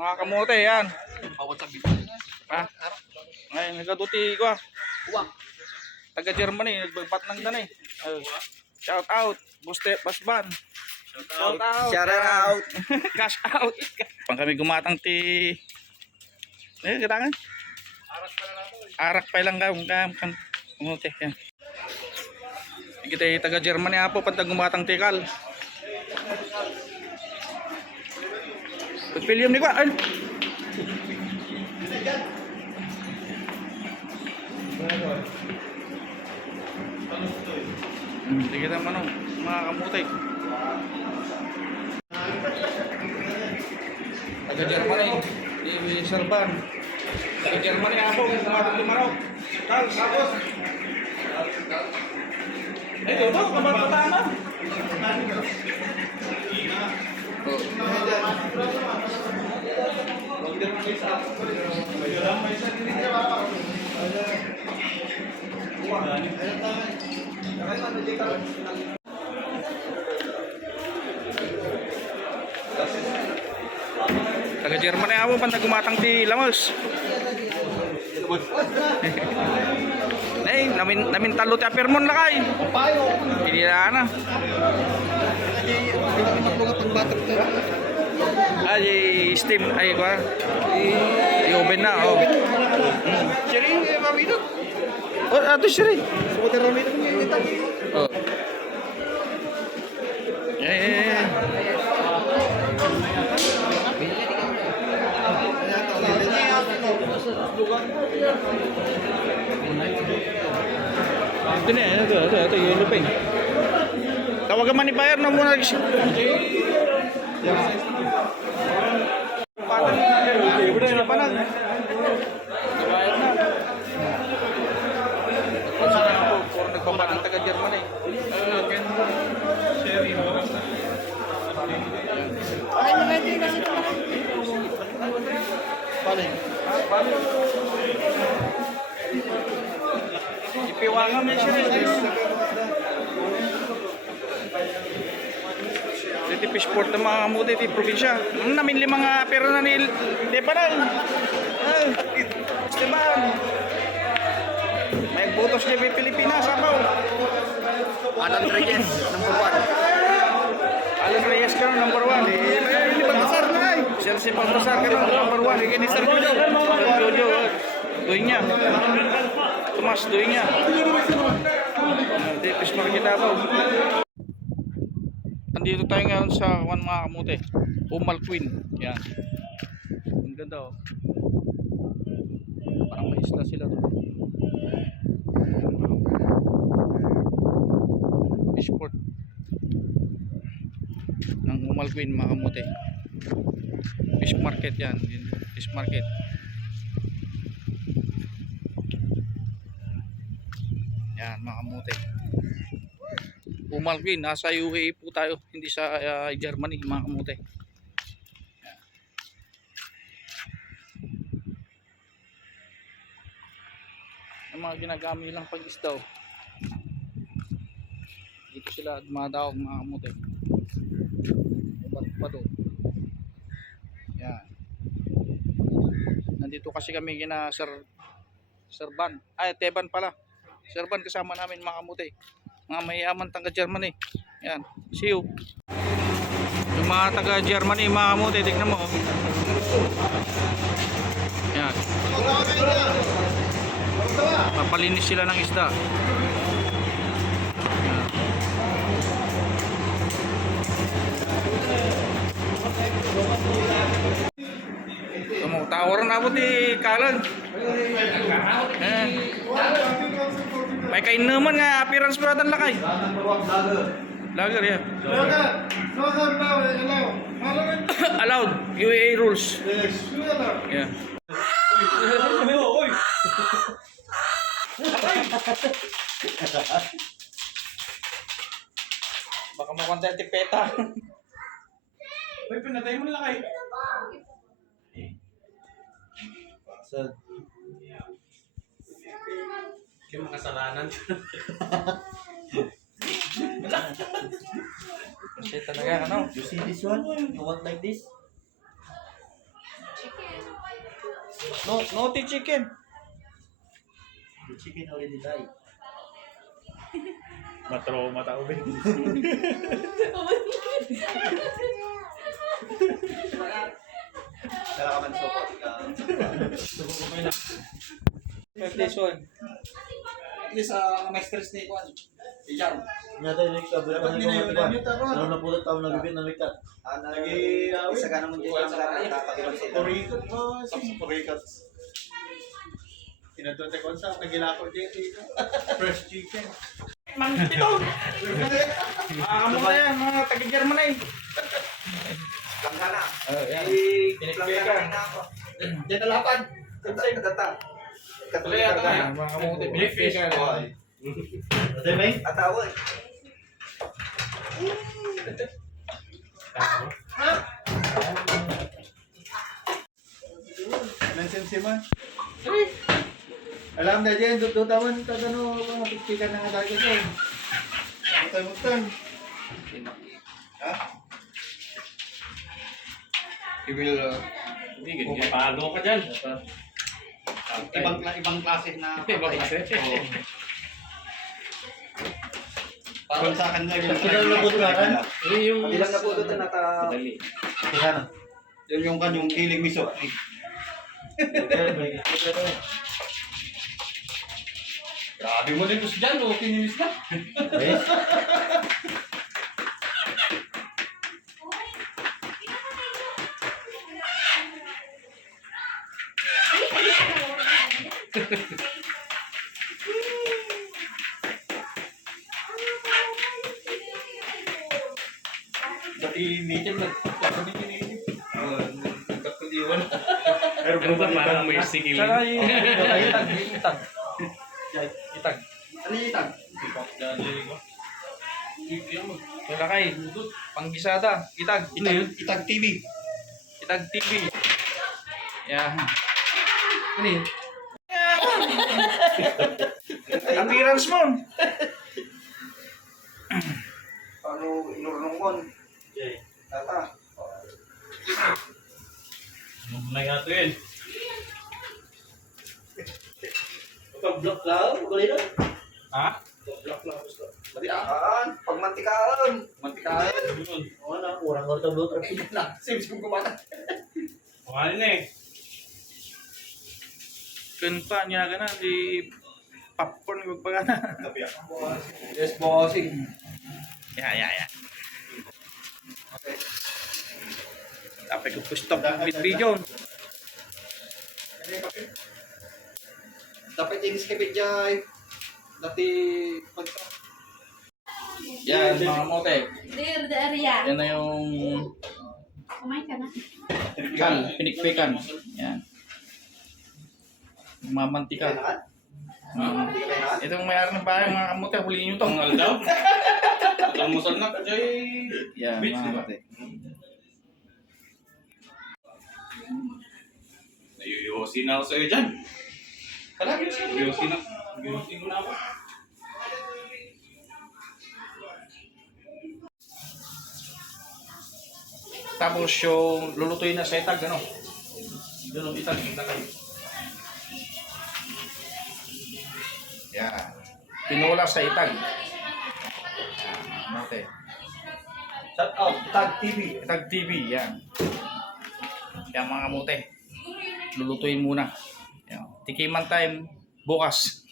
Mga kamote, yan. Bawat sabi. Ha? Ngayon, nagaduti ko. Taga Germany, nagbabat ng danay. Shout out, Basban. Shout out. Shout out. Cash out. Pang kami gumatang ti... kailangan. Arak pa lang kam. Kamote, yan. Kita taga Germany po pantag gumatang tikal. Pagpilium ni ko. Ay. Sige naman mga kamote. Taga Germany, di Serban. Taga Germany ako, gumatang ti Marok. Tapos. Ito, kabar-kataan na. Taga Germany ako pantag gumatang ti Lamos. Nay, namin talo ti Apermon lakay. Hindi na. Ay, steam ay ko. I-open na, oh. Siri, mamito. Oh, ato siri. Sumunod na mamito ng ita. Oh. Ito na, ito, yellow pen. Tawagan man ni Bayer na muna. Nagpapadang taga German eh. Ay, mga hindi kasi ito na. Paling. Ipiwangan mo siya rin. Dito fishport ng mga kamote di probinsya. Namin limang pera na ni Lebanon. Esteban. May botos niya sa Pilipinas, apaw. Alan Reyes, number 1. Alan Reyes ka number 1. Hindi Baltasar na ay. Chelsea Baltasar ka number 1. Ika ni Sir Jojo. Jojo. Doing niya. Tomas, doing niya. Dito fishport kita apaw. Nandito tayo ngayon sa mga kamote. Umal Queen. Yan. Ang ganda oh. Parang may isla sila doon. Fishport ng Umal Queen mga kamote. Fish market yan. Fish market. Yan mga kamote. Umal Queen, nasa UAE po tayo, hindi sa Germany mga kamote. Ang mga ginagamit lang pag isdaw. Dito sila dumadaog mga kamote. Pa doon. Yan. Nandito kasi kami kina Serban. Ay, Teban pala. Serban kasama namin mga kamote. Mga mayaman taga Germany. Yan. See you. Yung mga taga Germany mga kamote, tignan mo. Yan. Papalinis sila ng isda. Tawaran na po di kalan. May kain naman nga appearance pa natin lakay. Lager ya. Allowed. UAE rules. Yeah. Baka makontent tipeta. Uy, pinatay mo na lakay. Sad. Yung mga kasalanan. Kasi talaga, ano? You see this one? You want like this? No, naughty chicken. The chicken already died. Matrauma tao ba? Kala ka man support. This one. Ini sa may stress ni Juan. Iyan. Nga tayo nagkabila Dapat ninayon yun, taro. Ano na po taon nagibit ng likat? Isa ka naman dito ang nakakapagod sa ito. Purikat mo, si Purikat. Tinatute ko sa nagilako dito. Fresh chicken. Mangkilog! Ano ba yan, mga taga-Germany? Langgana. Oh, yan. Langgana na ako. Diyan na lapad. Katata. Yan, mga kamuti, pinagpikan. Ate May? Atawa. Nonsense man. Alam na dyan, tutawan ka gano, mga pagkikan ng atake ko. Mutan. Ha? He will Pago ka dyan. ibang klase na Ibang klase? Oo. Parang sa akin lang yung Ilang nabutulan? ilang nabutulan na ta Ano? yun yung kanyang kiling miso. Grabe mo din dyan, o kinimis na. Yes? Dati meeting nagpapagod yun. Nagkakuliwan. Pero parang may sigil. Saka itag. Itag. Ano yung itag? Malakay. Panggisada. Itag. Itag TV. Itag TV. Yan. Ano yun? Appearance mo. Paano inurnong mo? Tata. May nga ito yun. Pag-block lang? Kulit na? Ha? Pag-block lang gusto. Matikaan. Pagmantikaan. Mantikaan. Oo na, kurang ko ito block. Ay, yan lang. Sabi kong kumata. Pangalan na eh. Kun pa niya ka na. Di popcorn ko pa ka na. Yes, bossing. Ya. Dapat ko stop video. Dapat inis ka Jai. Dati pagka. Yan, mga mote. There, the area. Yan na yung Kumain ka na. pinikpikan. Yan. Mamantika. Itong may-ari ng bahay, mga kamote, huliin nyo to. Ang aldaw. Almusal na ka, Jay. Yan, Bitch, mga di ba? kamote. Nayuyosin na ako sa'yo dyan. Palagi na sa'yo. Nayuyosin mo na ako. Tapos yung lulutuin na sa itag, ano? Doon ang itag, kayo. Yan. Pinula sa itag. Yan, kamote. Shout out. Tag TV. Itag TV, yan. Yan mga kamote. Lulutuin muna. Yan. Tikiman time bukas.